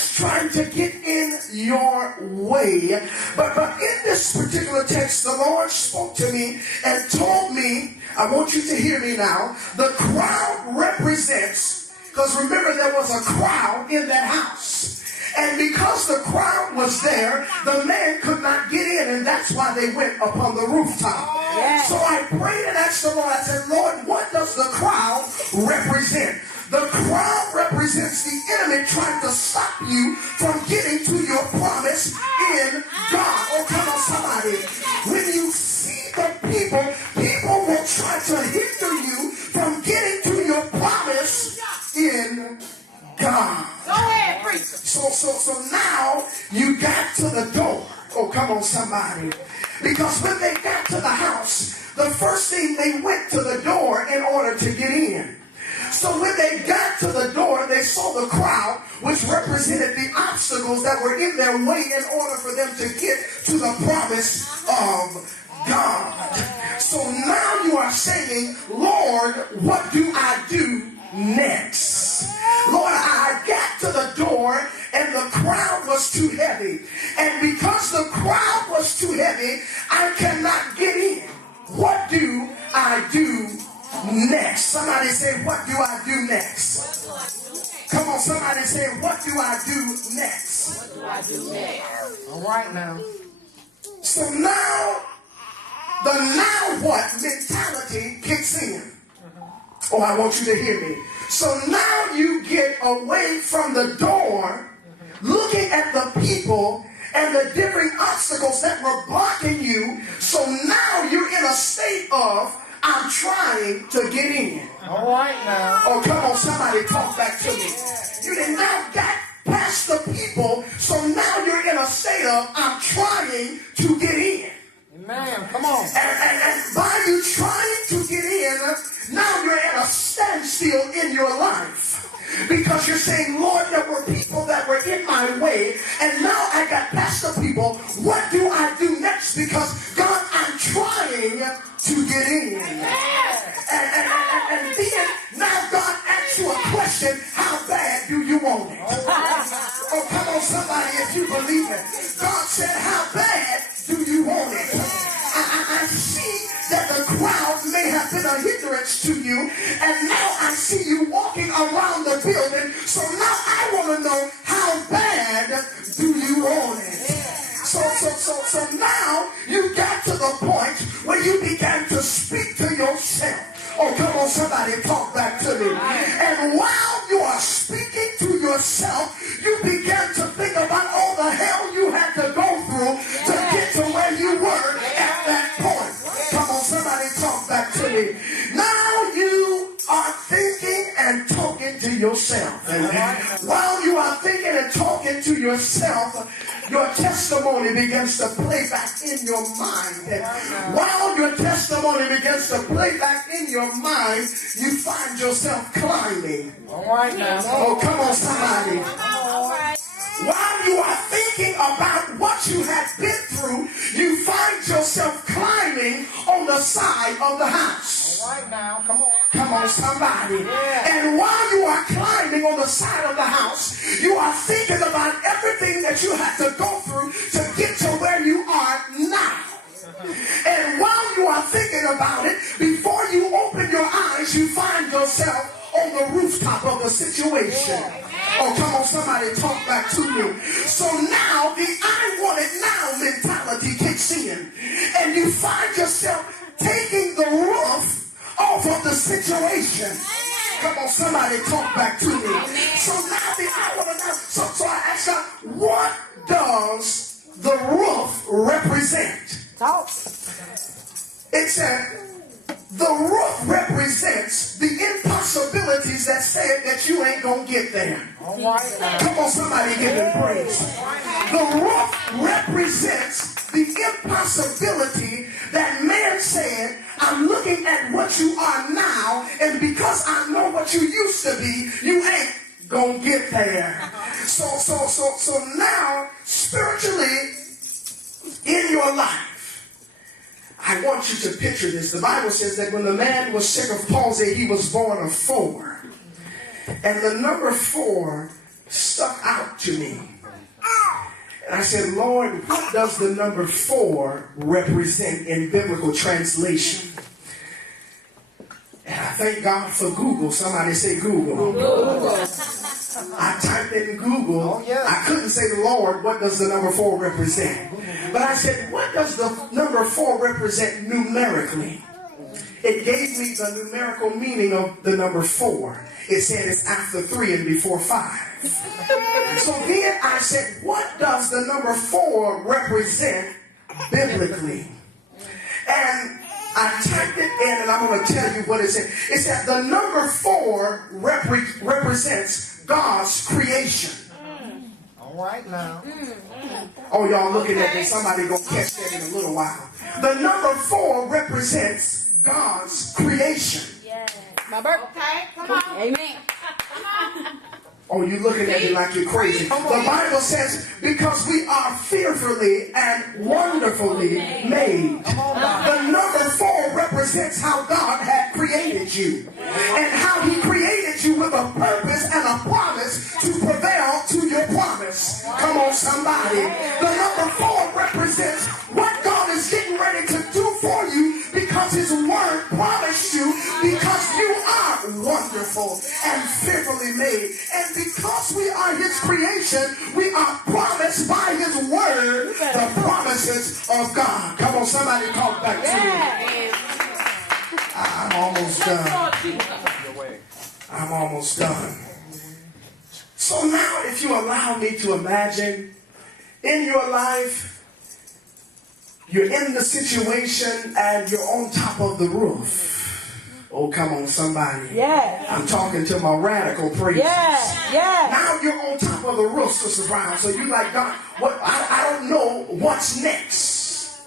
that's trying to get in your way. But in this particular text, the Lord spoke to me and told me, I want you to hear me now, the crowd represents, because remember there was a crowd in that house. And because the crowd was there, the man could not get in, and that's why they went upon the rooftop. Yes. So I prayed and asked the Lord, I said, Lord, what does the crowd represent? The crowd represents the enemy trying to stop you from getting to your promise in God. Oh, come on, somebody. When you see the people will try to hinder you from getting to your promise in God. Go ahead, preacher. So now you got to the door. Oh, come on, somebody. Because when they got to the house, the first thing they went to the door in order to get in. So when they got to the door, they saw the crowd, which represented the obstacles that were in their way in order for them to get to the promise of God. So now you are saying, Lord, what do I do next? Lord, I got to the door and the crowd was too heavy. And because the crowd was too heavy, I cannot get in. What do I do next? Somebody say, what do I do next? Come on, somebody say, what do I do next? What do I do next? All right now. So now, the now what mentality kicks in. Oh, I want you to hear me. So now you get away from the door, looking at the people and the different obstacles that were blocking you. So now you're in a state of, I'm trying to get in. All right now. Oh, come on, somebody talk back to me. You did not got past the people, so now you're in a state of, I'm trying to get in. Amen. Come on. And by you trying to get in, now you're at a standstill in your life. Because you're saying, Lord, there were people that were in my way, and now I got past the people. What do I do next? Because, God, I'm trying to get in. And then, now God asks you a question, how bad do you want it? Oh, come on, somebody, if you believe it. God said, how bad do you want it? I see that the crowd may have been a hindrance to you, and now I see you walking around the building, so now I want to know, how bad do you want it? So now you got to the point where you began to speak to yourself. Oh, come on, somebody talk back to me. And while you are speaking to yourself, you began to think about all the hell you had to go through to get to where you were at that point. Come on, somebody talk back to me. Now you are thinking and talking to yourself. And while you are thinking and talking to yourself, your testimony begins to play back in your mind. And while your testimony begins to play back in your mind, you find yourself climbing. All right now. Oh, come on, somebody. All right. While you are thinking about what you have been through, you find yourself climbing on the side of the house. All right now. Come on. Come on, somebody. Yeah. And while you are climbing on the side of the house, you are thinking about everything that you have to go through to get to where you are now. And while you are thinking about it, before you open your eyes, you find yourself on the rooftop of the situation. Oh, come on, somebody talk back to me. So now the I want it now mentality kicks in. And you find yourself taking the roof off of the situation. Come on, somebody talk back to me. So now the I want it now. So I asked God, what does the roof represent? Talk. It said, the roof represents the impossibilities that said that you ain't gonna get there. All right now. Come on, somebody give him praise. The roof represents the impossibility that man said, I'm looking at what you are now, and because I know what you used to be, you ain't gonna get there. So now, spiritually, in your life, I want you to picture this. The Bible says that when the man was sick of palsy, he was born of 4. And the number 4 stuck out to me. And I said, Lord, what does the number 4 represent in biblical translation? And I thank God for Google. Somebody say Google. Google. I typed in Google. Oh, yeah. I couldn't say, Lord, what does the number 4 represent? But I said, what does the number 4 represent numerically? It gave me the numerical meaning of the number 4. It said it's after 3 and before 5. So then I said, what does the number 4 represent biblically? And I typed it in, and I'm going to tell you what it said. It said the number 4 represents God's creation. All right now. Oh, y'all looking at me. Somebody going to catch that in a little while. The number 4 represents God's creation. Yes. My birthday. Okay, come on. Amen. Come on. Oh, you looking at me like you're crazy. The Bible says, because we are fearfully and wonderfully made. The number 4 represents how God had created you. And how he created you with a purpose and a promise to prevail to your promise. Come on, somebody. The number 4 represents what God is getting ready to do for you because his word promised you, because you are wonderful and fearfully made. And because we are his creation, we are promised by his word the promises of God. Come on, somebody talk back to me. I'm almost done. I'm almost done. So now if you allow me to imagine in your life, you're in the situation and you're on top of the roof. Oh, come on, somebody. Yes. I'm talking to my radical praisers. Yes. Yes. Now you're on top of the roof, Sister Brown. So you're like, God, what? I don't know what's next.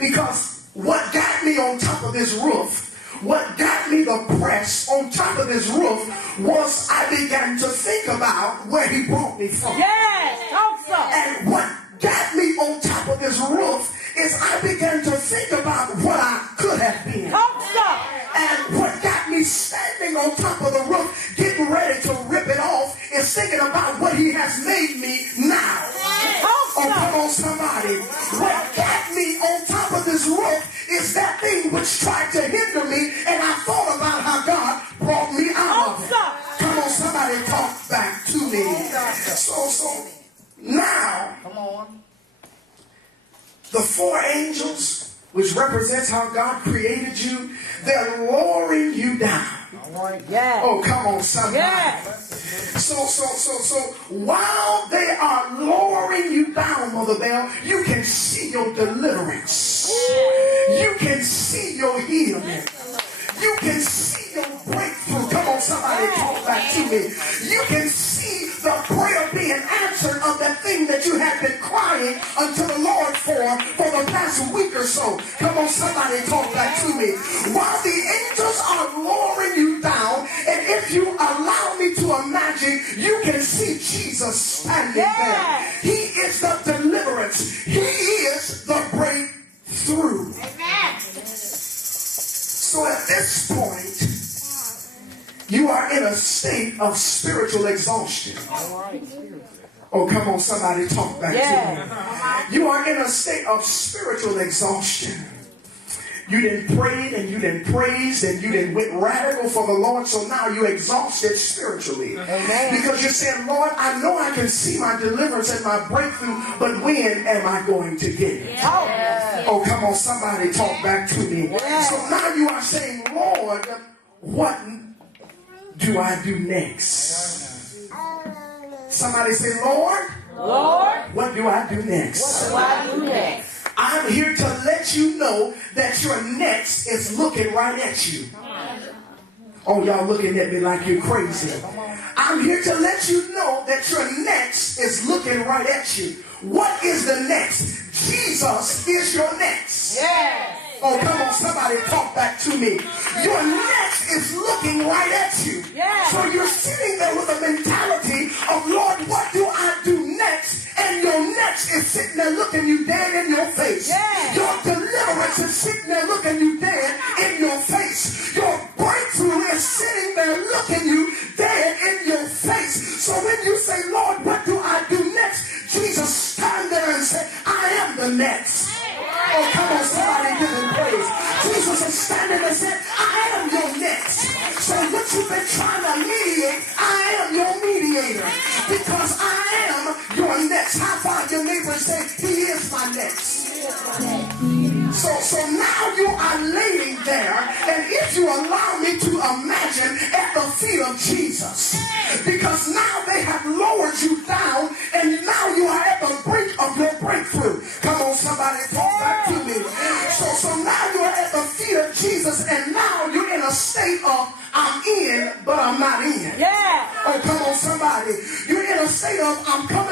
Because what got me on top of this roof, what got me the press on top of this roof, was I began to think about where he brought me from. Yes. Talk so. And what got me on top of this roof is I began to think about what I could have been. Talk so. And what got me standing on top of the roof, getting ready to rip it off, is thinking about what he has made me now. Oh, come on, somebody. What got me on top of this roof is that thing which tried to hinder me, and I thought about how God brought me out of it. Come on, somebody talk back to me. So now, Come on. the 4 angels, which represents how God created you, they're lowering you down. All right. Yes. Oh, come on, somebody. Yes. So while they are lowering you down, Mother Bell, you can see your deliverance. You can see your healing. You can see your breakthrough. Come on, somebody talk back to me. You can see the prayer being answered of that thing that you have been crying unto the Lord for the past week or so. Come on, somebody talk back to me. While the angels are lowering you down, and if you allow me to imagine, you can see Jesus standing there. He is the deliverance. He is the breakthrough. Amen. So at this point, you are in a state of spiritual exhaustion. Oh, come on, somebody talk back to me. You are in a state of spiritual exhaustion. You didn't pray and you didn't praise and you didn't went radical for the Lord, so now you're exhausted spiritually. Amen. Because you're saying, Lord, I know I can see my deliverance and my breakthrough, but when am I going to get it? Yes. Oh, come on, somebody talk back to me. Yes. So now you are saying, Lord, what do I do next? Somebody say, Lord, what do I do next? What do I do next? I'm here to let you know that your next is looking right at you. Oh, y'all looking at me like you're crazy. I'm here to let you know that your next is looking right at you. What is the next? Jesus is your next. Yes. Oh, come on, somebody talk back to me. Your next is looking right at you. Yes. So you're sitting there with a mentality of, Lord, what do I do next? And your next is sitting there looking you dead in your face. Yes. Your deliverance is sitting there looking you dead in your face. Your breakthrough is sitting there looking you dead in your face. So when you say, Lord, next. Oh, come on, somebody give him praise. Jesus is standing and said, I am your next. So what you've been trying to mediate, I am your mediator. Because I am your next. High five your neighbor and say, he is my next. So now you are laying there, and if you allow me to imagine, at the feet of Jesus, because now they have lowered you down, and now you are at the brink of your breakthrough. Come on, somebody, talk back to me. So now you are at the feet of Jesus, and now you're in a state of I'm in, but I'm not in. Yeah. Oh, come on, somebody. You're in a state of I'm coming